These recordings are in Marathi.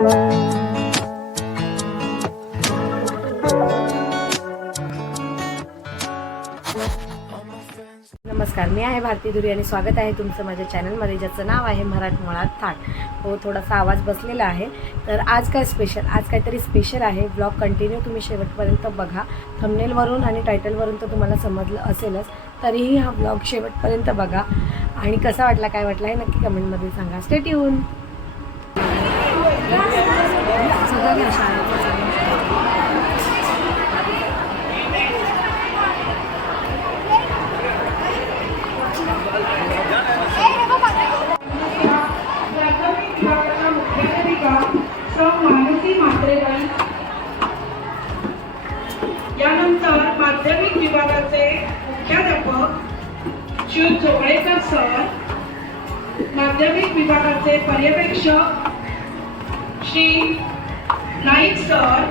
नमस्कार मी आहे भारती धुरी आणि स्वागत आहे तुमचं माझ्या चॅनलमध्ये ज्याचं नाव आहे मराठमोळा थाट. हो थोडासा आवाज बसलेला आहे. तर आज काय स्पेशल आज काहीतरी स्पेशल आहे. ब्लॉग कंटिन्यू तुम्ही शेवटपर्यंत बघा. थंबनेलवरून आणि टायटलवरून तर तुम्हाला समजलं असेलच. तरीही हा ब्लॉग शेवटपर्यंत बघा. आणि कसा वाटला काय वाटला हे नक्की कमेंटमध्ये सांगा. स्टेट येऊन सगळं घ्या यानंतर माध्यमिक विभागाचे मुख्याध्यापक शिव जोगळेकर सर माध्यमिक विभागाचे पर्यवेक्षक श्री नाईक सर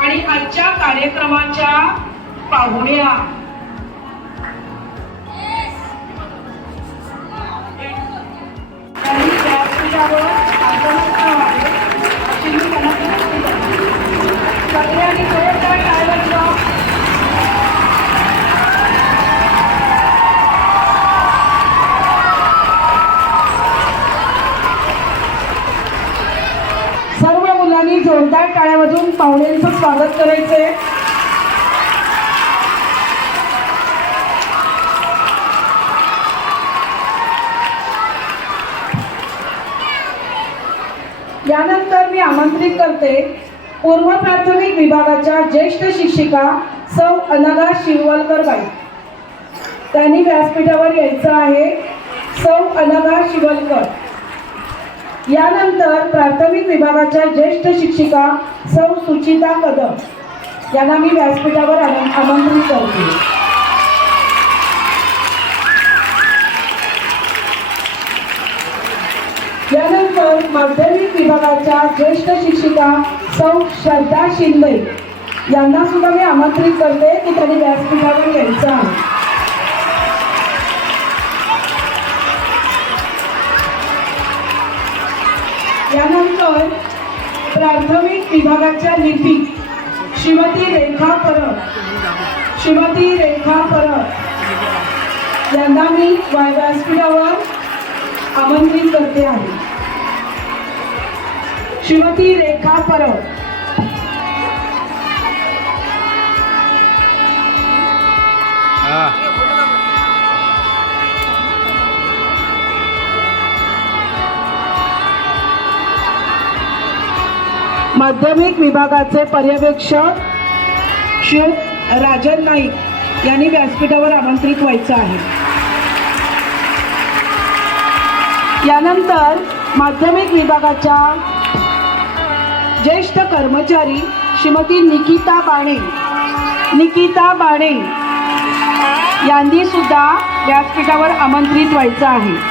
आणि आजच्या कार्यक्रमाच्या पाहुण्या. त्यांनी व्यासपीठावर आगमन व्हावे अशी मी त्यांना विनंती करते सगळ्यांनी जोरदार टाळ्या वाजवा. सर्वांनी जोरदार टाळ्यामधून पाहुण्यांचं स्वागत करायचंय. यानंतर मी आमंत्रित करते पूर्व प्राथमिक विभागाच्या ज्येष्ठ शिक्षिका सौ अनघा शिरवलकर बाई त्यांनी व्यासपीठावर यायचं आहे. सौ अनघा शिवलकर यानंतर प्राथमिक विभागाच्या ज्येष्ठ शिक्षिका सौ सुचिता कदम यांना मी व्यासपीठावर आमंत्रित करते. यानंतर माध्यमिक विभागाच्या ज्येष्ठ शिक्षिका सौ श्रद्धा शिंदे यांना सुद्धा मी आमंत्रित करते की त्यांनी व्यासपीठावर यायचं आहे. यानंतर प्राथमिक विभागाच्या लिपिक श्रीमती रेखा परब श्रीमती रेखा परब यांना मी व्या- व्यासपीठावर आमंत्रित करते आहे. श्रीमती रेखा परब. माध्यमिक विभागाचे पर्यवेक्षक शिव राजन नाईक यांनी व्यासपीठावर आमंत्रित व्हायचं आहे. यानंतर माध्यमिक विभागाच्या ज्येष्ठ कर्मचारी श्रीमती निकिता बाणे निकिता बाणे यांनी सुद्धा व्यासपीठावर आमंत्रित व्हायचं आहे.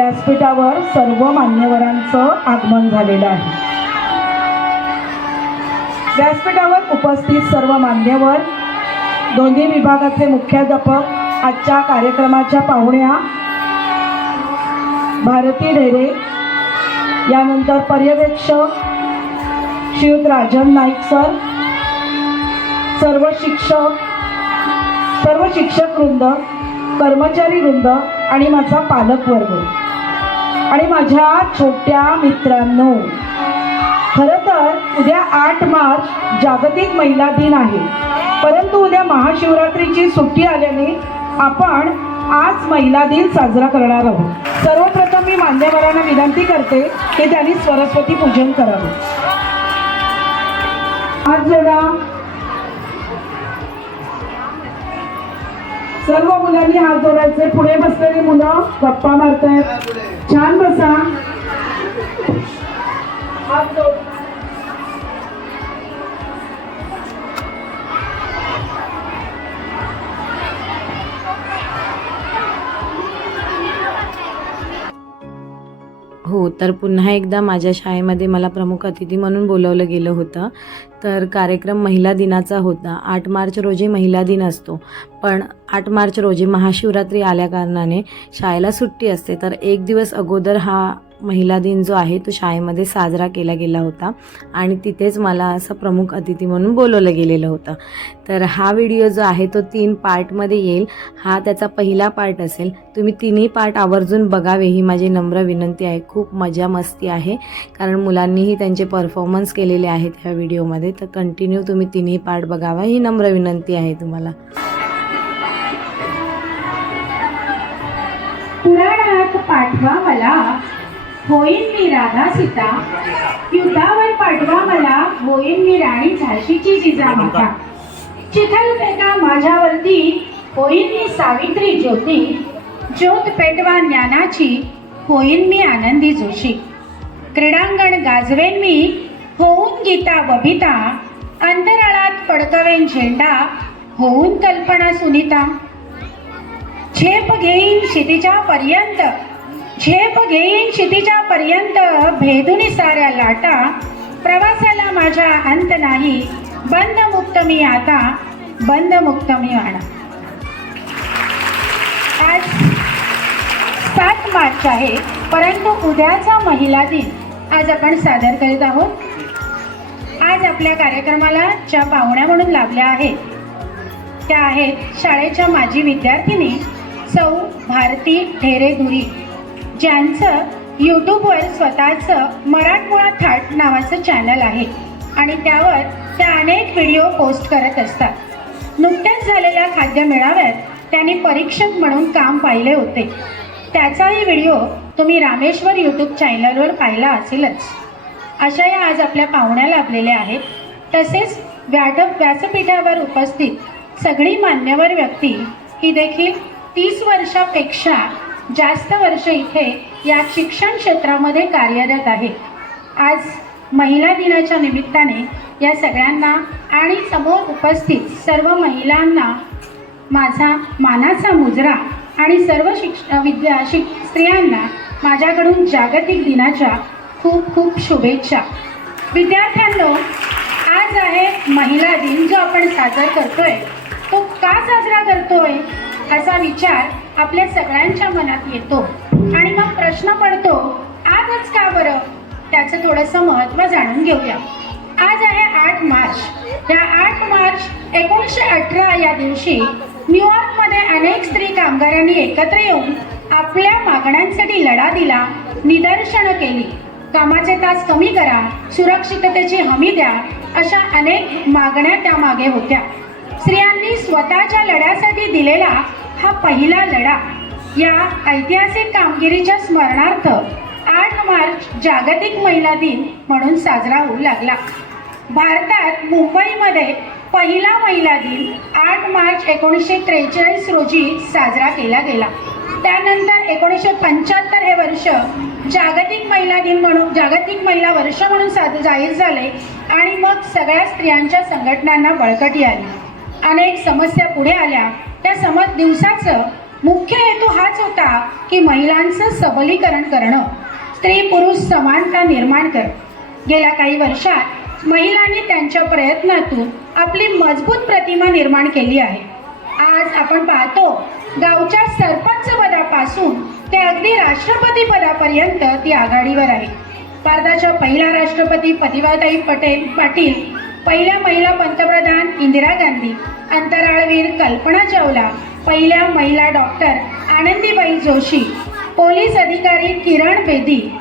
व्यासपीठावर सर्व मान्यवरांचं आगमन झालेलं आहे. व्यासपीठावर उपस्थित सर्व मान्यवर दोन्ही विभागाचे मुख्याध्यापक आजच्या कार्यक्रमाच्या पाहुण्या भारती ढेरे यानंतर पर्यवेक्षक श्रीयुत राजन नाईक सर सर्व शिक्षक सर्व शिक्षक वृंद कर्मचारी वृंद आणि माझा पालक वर्ग आणि माझ्या छोट्या मित्रांनो खरं तर उद्या आठ मार्च जागतिक महिला दिन आहे. परंतु उद्या महाशिवरात्रीची सुट्टी आल्याने आपण आज महिला दिन साजरा करणार आहोत. सर्वप्रथम मी मान्यवरांना विनंती करते की त्यांनी सरस्वती पूजन करावे. आज जोडा सर्व मुलांनी हात जोडायचे. पुढे बसलेली मुलं गप्पा मारतायत. छान बसा. हात जोड. हो तर पुन्हा एकदा माझ्या शाळेमध्ये मला प्रमुख अतिथी म्हणून बोलवलं गेलं होतं. तर कार्यक्रम महिला दिनाचा होता. आठ मार्च रोजी महिला दिन असतो. पण आठ मार्च रोजी महाशिवरात्री आल्याकारणाने शाळेला सुट्टी असते. तर एक दिवस अगोदर हा महिला दिन जो आहे तो शाळेमध्ये साजरा केला गेला होता आणि तिथेच मला असं प्रमुख अतिथी म्हणून बोलवलं गेलेलं होतं. तर हा व्हिडिओ जो आहे तो तीन पार्टमध्ये येईल. हा त्याचा पहिला पार्ट असेल. तुम्ही तिन्ही पार्ट आवर्जून बघावे ही माझी नम्र विनंती आहे. खूप मजा मस्ती आहे. कारण मुलांनीही त्यांचे परफॉर्मन्स केलेले आहेत ह्या व्हिडिओमध्ये. तर कंटिन्यू तुम्ही तिन्ही पार्ट बघावा ही नम्र विनंती आहे तुम्हाला. पुराणात पाठवा मला होईन मी राधा सीता. युद्धावर पाठवा मला होईन मी राणी झाशीची जिजामाता चिखल फेका माझ्यावरती होईन मी सावित्री ज्योती. ज्योत पेटवा ज्ञानाची होईन मी आनंदी जोशी. क्रीडांगण गाजवेन मी होऊन गीता बबिता अंतराळात फडकवेन झेंडा होऊन कल्पना सुनीता. झेप घेईन क्षितिजा पर्यंत. झेप घेईन क्षितिजा पर्यंत भेदुनी साऱ्या लाटा. प्रवासाला माझ्या अंत नाही. बंद मुक्त मी आता बंद मुक्त मी वाणा आज सात मार्च आहे परंतु उद्याचा महिला दिन. आज आपण सादर करीत आहोत. आज आपल्या कार्यक्रमाला ज्या पाहुण्या म्हणून लाभल्या आहेत. त्या आहेत शाळेच्या माजी विद्यार्थिनी सौ भारती ढेरेधुरी ज्यांचं यूट्यूबवर स्वतःचं मराठमोळा थाट नावाचं चॅनल आहे. आणि त्यावर त्या अनेक व्हिडिओ पोस्ट करत असतात. नुकत्याच झालेल्या खाद्य मेळाव्यात त्यांनी परीक्षक म्हणून काम पाहिले होते. त्याचाही व्हिडिओ तुम्ही रामेश्वर यूट्यूब चॅनलवर पाहिला असेलच. अशा या आज आपल्या पाहुण्या लाभलेल्या आहेत. तसेच व्याध व्यासपीठावर उपस्थित सगळी मान्यवर व्यक्ती ही देखील तीस वर्षापेक्षा जास्त वर्ष इथे या शिक्षण क्षेत्रामध्ये कार्यरत आहे आज महिला दिनाच्या निमित्ताने या सगळ्यांना आणि समोर उपस्थित सर्व महिलांना माझा मानाचा मुजरा आणि सर्व शिक्ष विद्या शिक स्त्रियांना माझ्याकडून जागतिक दिनाच्या खूप खूप शुभेच्छा. विद्यार्थ्यांनो आज आहे महिला दिन जो आपण साजरा करतोय. तो का साजरा करतोय? असा विचार आपल्या सगळ्यांच्या मनात येतो. आणि मग प्रश्न पडतो आजच का बरं? त्याचं थोडंसं महत्त्व जाणून घेऊया. आज आहे आठ मार्च. या आठ मार्च एकोणीसशे अठरा या दिवशी न्यूयॉर्कमध्ये अनेक स्त्री कामगारांनी एकत्र येऊन आपल्या मागण्यांसाठी लढा दिला निदर्शनं केली. कामाचे तास कमी करा सुरक्षिततेची हमी द्या अशा अनेक मागण्या त्यामागे होत्या. स्त्रियांनी स्वतःच्या लढ्यासाठी दिलेला हा पहिला लढा या ऐतिहासिक कामगिरीच्या स्मरणार्थ आठ मार्च जागतिक महिला दिन म्हणून साजरा होऊ लागला. भारतात मुंबईमध्ये पहिला महिला दिन आठ मार्च एकोणीसशे त्रेचाळीस रोजी साजरा केला गेला. त्यानंतर एकोणीसशे पंच्याहत्तर हे वर्ष जागतिक महिला दिन म्हणून जागतिक महिला वर्ष म्हणून साज जाहीर झाले आणि मग सगळ्या स्त्रियांच्या संघटनांना बळकटी आली. अनेक समस्या पुढे आल्या. त्या समज दिवसाचं मुख्य हेतू हाच होता की महिलांचं सबलीकरण करणं. स्त्री पुरुष समानता निर्माण कर गेल्या काही वर्षात महिलांनी त्यांच्या प्रयत्नातून आपली मजबूत प्रतिमा निर्माण केली आहे. आज आपण पाहतो गावच्या सरपंच पदापासून ते अगदी राष्ट्रपती पदापर्यंत ती आघाडीवर आहे. भारताच्या पहिल्या राष्ट्रपती प्रतिभाताई पटेल पाटील पहिल्या महिला पंतप्रधान इंदिरा गांधी अंतराळवीर कल्पना चावला पहिल्या महिला डॉक्टर आनंदीबाई जोशी पोलीस अधिकारी Kiran Bedi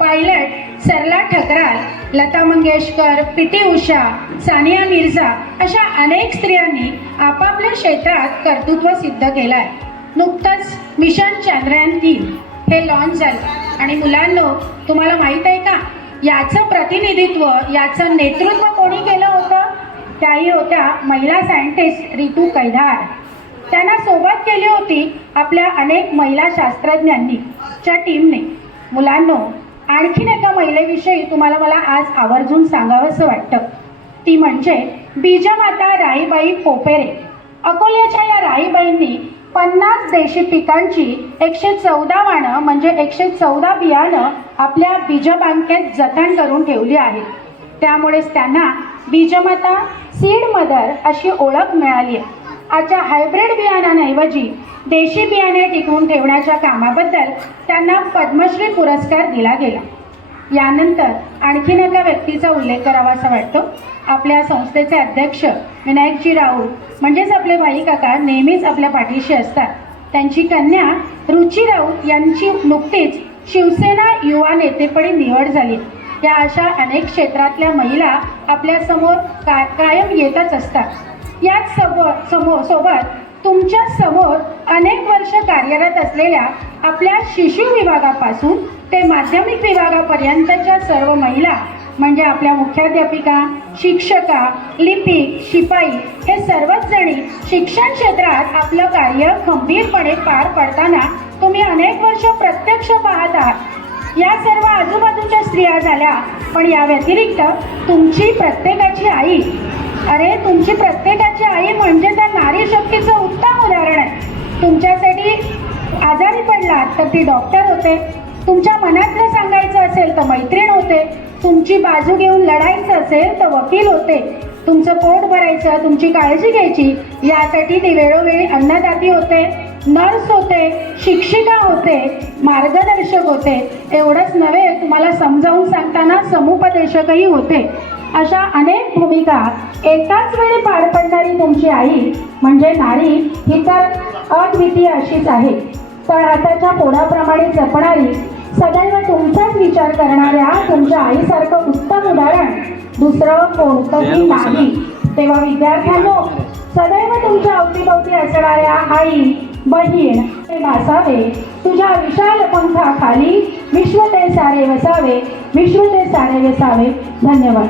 pilot Sarla Thakral Lata Mangeshkar P T Usha Sania Mirza अशा अनेक स्त्रियांनी आपापल्या क्षेत्रात कर्तृत्व सिद्ध केलं आहे नुकतंच मिशन चांद्रयान तीन हे लॉन्च झालं. आणि मुलांनो तुम्हाला माहीत आहे का? याचं प्रतिनिधित्व याचं नेतृत्व कोणी केलं होतं? त्याही होत्या महिला सायंटिस्ट रितू कैधार. त्यांना सोबत केली होती आपल्या अनेक महिला शास्त्रज्ञांनी च्या टीमने. मुलांनो आणखीन एका महिलेविषयी तुम्हाला मला आज आवर्जून सांगावंसं वाटतं. ती म्हणजे बीजमाता राईबाई पोपेरे. अकोल्याच्या या राईबाईंनी पन्नास देशी पिकांची एकशे चौदा वाणं म्हणजे एकशे चौदा बियाणं आपल्या बीजबँकेत जतन करून ठेवली आहे. त्यामुळेच त्यांना बीजमाता सीड मदर अशी ओळख मिळाली आहे. आजच्या हायब्रिड बियाणांऐवजी देशी बियाणे टिकवून ठेवण्याच्या कामाबद्दल त्यांना पद्मश्री पुरस्कार दिला गेला. यानंतर आणखीन एका व्यक्तीचा उल्लेख करावासा वाटतो. आपल्या संस्थेचे अध्यक्ष विनायकजी राऊत म्हणजेच आपले भाई काका नेहमीच आपल्या पाठीशी असतात. त्यांची कन्या रुची राऊत यांची नुकतीच शिवसेना युवा नेतेपदी निवड झाली. या अशा अनेक क्षेत्रातल्या महिला आपल्यासमोर का कायम येतच असतात. याच समोर समोर सोबत तुमच्यासमोर अनेक वर्ष कार्यरत असलेल्या आपल्या शिशु विभागापासून ते माध्यमिक विभागापर्यंतच्या सर्व महिला म्हणजे आपल्या मुख्याध्यापिका शिक्षका लिपिक शिपाई हे सर्वच जणी शिक्षण क्षेत्रात आपलं कार्य खंबीरपणे पार पडताना तुम्ही अनेक वर्ष प्रत्यक्ष पाहत आहात. या सर्व आजूबाजूच्या स्त्रिया झाल्या पण या व्यतिरिक्त तुमची प्रत्येकाची आई अरे तुमची प्रत्येकाची आई म्हणजे त्या नारी शक्तीचं उत्तम उदाहरण आहे. तुमच्यासाठी आजारी पडलात तर ती डॉक्टर होते. तुमच्या मनातलं सांगायचं असेल तर मैत्रीण होते. तुमची बाजू घेऊन लढायचं असेल तर वकील होते. तुमचं पोट भरायचं तुमची काळजी घ्यायची यासाठी ती वेळोवेळी अन्नदाती होते नर्स होते शिक्षिका होते मार्गदर्शक होते. एवढंच नव्हे तुम्हाला समजावून सांगताना समुपदेशकही होते. अशा अनेक भूमिका एकाच वेळी पार पडणारी तुमची आई म्हणजे नारी ही तर अद्वितीय अशीच आहे. तळहाताच्या पोडाप्रमाणे जपणारी सदैव तुमचाच विचार करणाऱ्या तुमच्या आईसारखं उत्तम उदाहरण दुसरं कोणतंही नाही. तेव्हा विद्यार्थ्यांनो सदैव तुमच्या अवतीभवती असणाऱ्या आई बहीण हे भासावे तुझ्या विशाल पंखाखाली विश्व ते सारे वसावे. विश्व ते सारे वसावे. धन्यवाद.